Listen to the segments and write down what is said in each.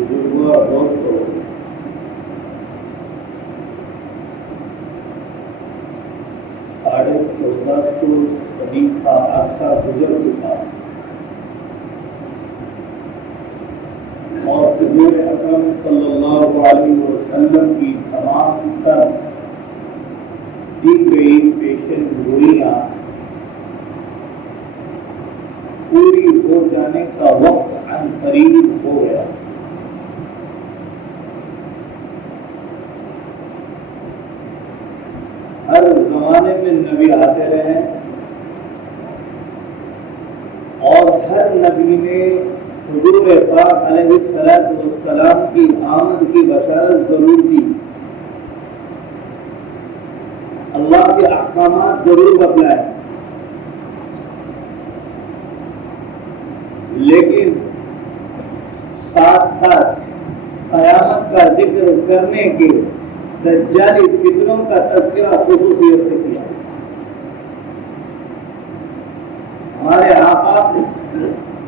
بزرگوں اور دوستوں، ساڑھے 1400 صدی کا عرصہ گزر چکا اور حضور اکرم صلی اللہ علیہ وسلم کی تمام تر دی گئی پیشن گوئیاں پوری ہو جانے کا وقت عن قریب ہو گیا۔ ہر زمانے میں نبی آتے رہے اور ہر نبی نے حضور پاک علیہ السلام کی آمد کی بشارت ضرور دی، اللہ کے احکامات ضرور بتلائے، لیکن ساتھ ساتھ قیامت کا ذکر کرنے کے دجالی فتنوں کا تذکرہ خصوصیت سے کیا۔ ہمارے آقا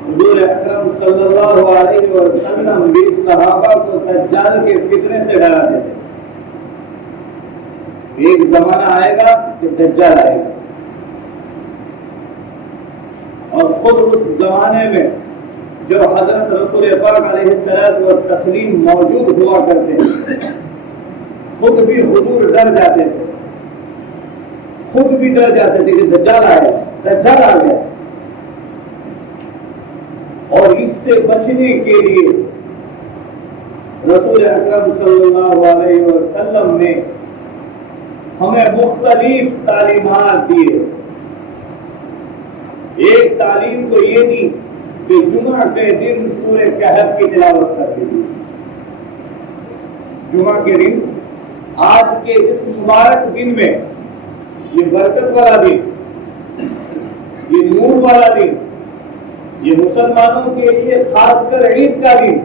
حضور اکرم صلی اللہ علیہ وسلم بھی صحابہ کو دجال کے فتنے سے ڈراتے تھے۔ ایک زمانہ آئے گا کہ دجال آئے گا، اور خود اس زمانے میں جو حضرت رسول پاک علیہ الصلوۃ والتسلیم موجود ہوا کرتے ہیں، خود بھی حضور ڈر جاتے تھے، خود بھی ڈر جاتے تھے کہ دجال آئے، دجال آ گیا۔ اور اس سے بچنے کے لیے رسول اکرم صلی اللہ علیہ وسلم نے ہمیں مختلف تعلیمات دیے۔ ایک تعلیم تو یہ دی کہ جمعہ کے دن سورہ کہف کی تلاوت کر دیجیے۔ جمعہ کے دن، آج کے اس مبارک دن میں، یہ برکت والا دن، یہ نور والا دن، یہ مسلمانوں کے لیے خاص کر عید کا دن،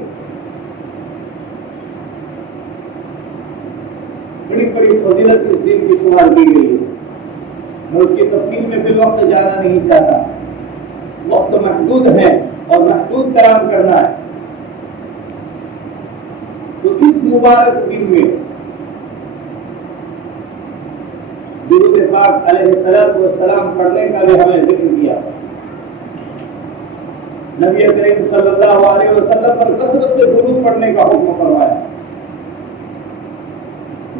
بڑی بڑی فضیلت اس دن کی شمار کی گئی ہے۔ میں اس کی تفصیل میں فی الوقت جانا نہیں چاہتا، وقت محدود ہے اور محدود کلام کرنا ہے۔ تو اس مبارک دن میں درود پاک علیہ السلام پڑھنے کا بھی ہمیں ذکر کیا۔ نبی کریم صلی اللہ علیہ وسلم پر کثرت سے درود پڑھنے کا حکم فرمایا،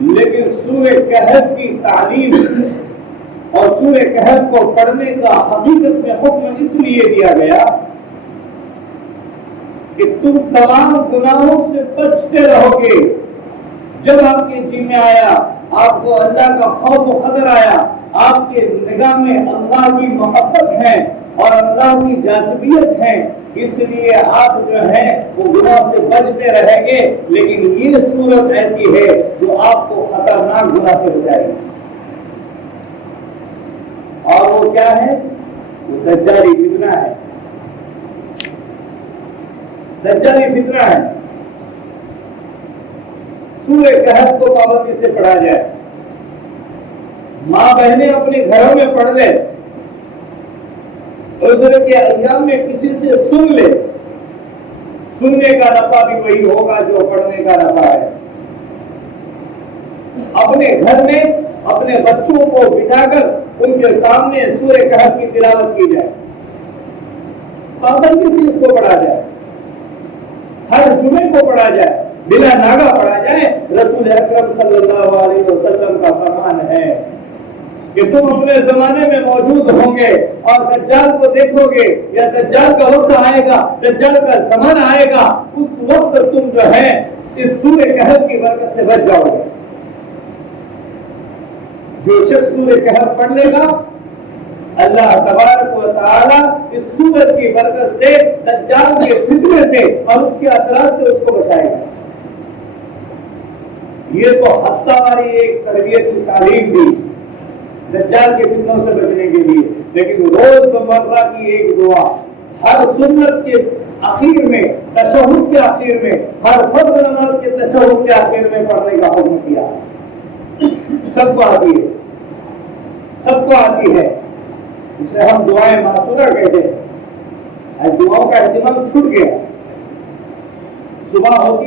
لیکن سورہ کہف کی تعلیم اور سورہ کہف کو پڑھنے کا حقیقت میں حکم اس لیے دیا گیا کہ تم تمام گناہوں سے بچتے رہو گے۔ جب آپ کے جی میں آیا، آپ کو اللہ کا خوف و خطر آیا، آپ کے نگاہ میں اللہ کی محبت ہے اور اللہ کی جاذبیت ہے، اس لیے آپ جو ہے وہ گناہ سے بچتے رہیں گے۔ لیکن یہ صورت ایسی ہے جو آپ کو خطرناک گناہ سے بچائے گی، اور وہ کیا ہے؟ وہ دجالی فتنہ ہے۔ دجالی فتنہ ہے۔ سورہ کہف کو پابندی سے پڑھا جائے، ماں بہنیں اپنے گھروں میں پڑھ لیں، عذر کے ایام میں کسی سے سن لے، سننے کا نفع بھی وہی ہوگا جو پڑھنے کا نفع ہے۔ اپنے گھر میں اپنے بچوں کو بٹھا کر ان کے سامنے سورہ کہف کی تلاوت کی جائے، پابندی سے اس کو پڑھا جائے، ہر جمعے کو پڑھا جائے، بلا ناغہ پڑھا جائے۔ رسول اکرم صلی اللہ علیہ وسلم کا فرمان ہے کہ تم اپنے زمانے میں موجود ہوں گے اور دجال کو دیکھو گے، یا دجال کا وقت آئے گا، دجال کا زمانہ آئے گا، اس وقت تم جو ہے اس سورہ کہف کی برکت سے بچ جاؤ گے۔ جو شخص سورہ کہف پڑھ لے گا، اللہ تبارک و تعالی اس سورت کی برکت سے دجال کے فتنے سے اور اس کے اثرات سے اس کو بچائے گا۔ یہ تو ہفتہ واری ایک تربیت کی تعلیم دی دجال کے فتنوں سے بچنے کے لیے، لیکن روز مرہ کی ایک دعا، ہر سنت کے آخر میں، تشہد کے آخر میں، ہر فرض نماز کے تشہد کے آخر میں پڑھنے کا حکم کیا۔ سب کو آتی ہے، سب کو آتی ہے، جسے ہم دعائیں معصورہ کہتے ہیں۔ دعاؤں کا اہتمام چھوٹ گیا، صبح ہوتی